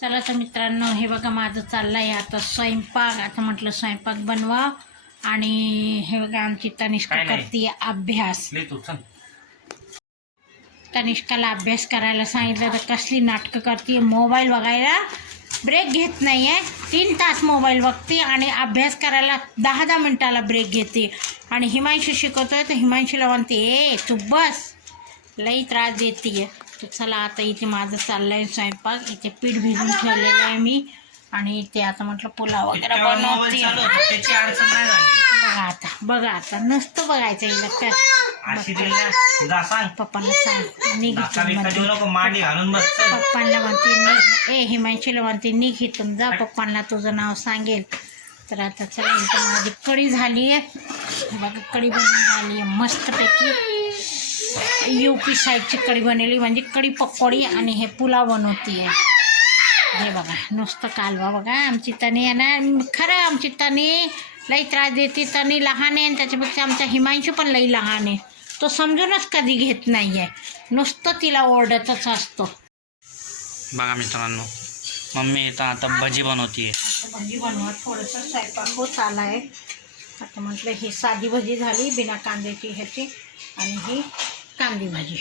चला तर मित्रांनो हे बघा माझं चाललं आहे आता स्वयंपाक. आता म्हटलं स्वयंपाक बनवा आणि हे बघा आमची तनिष्का काय नाही. करते अभ्यास. ले तू चल. तनिष्काला अभ्यास करायला सांगितलं तर कसली नाटकं करते मोबाईल बघायला ब्रेक घेत नाही आहे तीन तास मोबाईल बघते आणि अभ्यास करायला दहा दहा मिनटाला ब्रेक घेते. आणि हिमांशी शिकवतोय तर हिमांशीला म्हणते ए तू बस लई त्रास देते तर चला आता इथे माझं चाललं आहे स्वयंपाक. इथे पीठ भिजून ठेवलेलं आहे मी. आणि इथे आता म्हटलं पुलाव वगैरे बनवते. बघा आता बघा आता. नुसतं बघायचं हिला जा सांग. पप्पांना सांग. निघ पप्पांना म्हणते निघ. ए हिमांशीला म्हणते निघ इथून. जा पप्पांना तुझं नाव सांगेल. तर आता चला इथं माझी कढी झाली आहे. बघा कढी बनवून झाली आहे मस्तपैकी. यू पी साईडची कढी बनवली म्हणजे कढी पकोडी आणि हे पुलाव बनवती आहे हे बघा नुसतं कालवा बघा. आमची तनी आहे ना खरं आमची तनी लई त्रास देते. तनी लहान आहे आणि त्याच्यापेक्षा आमचा हिमांशू पण लई लहान आहे. तो समजूनच कधी घेत नाही आहे नुसतं तिला ओरडतच असतो. बघा मित्रांनो मम्मी इथं आता भजी बनवतीये. आता भाजी बनवा थोडंसं स्वयंपाक होत आला आहे आता म्हटलं ही साधी भाजी झाली बिना कांद्याची ह्याची. आणि ही कांदी भाजी.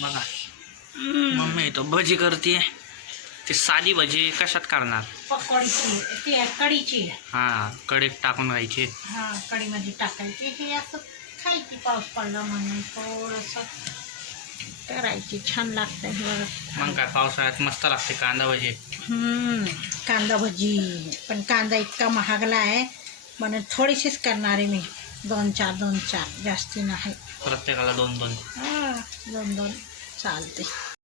बघा. मम्मी इथं भजी करते. ती साधी भजी कशात करणार? पकोडीची. ती आहे कढीची. हा कढईत टाकून राहायची हा कढीमध्ये टाकायची. ही असं खायची पाऊस पडला म्हणून थोडंसं करायची. छान लागतं हे बघा. मग काय पावसाळ्यात मस्त लागते कांदा भजी. कांदा भजी. पण कांदा इतका महागला आहे म्हणून थोडीशीच करणार आहे मी. दोन चार दोन चार. जास्ती नाही. प्रत्येकाला दोन दोन. हा, दोन दोन. चालते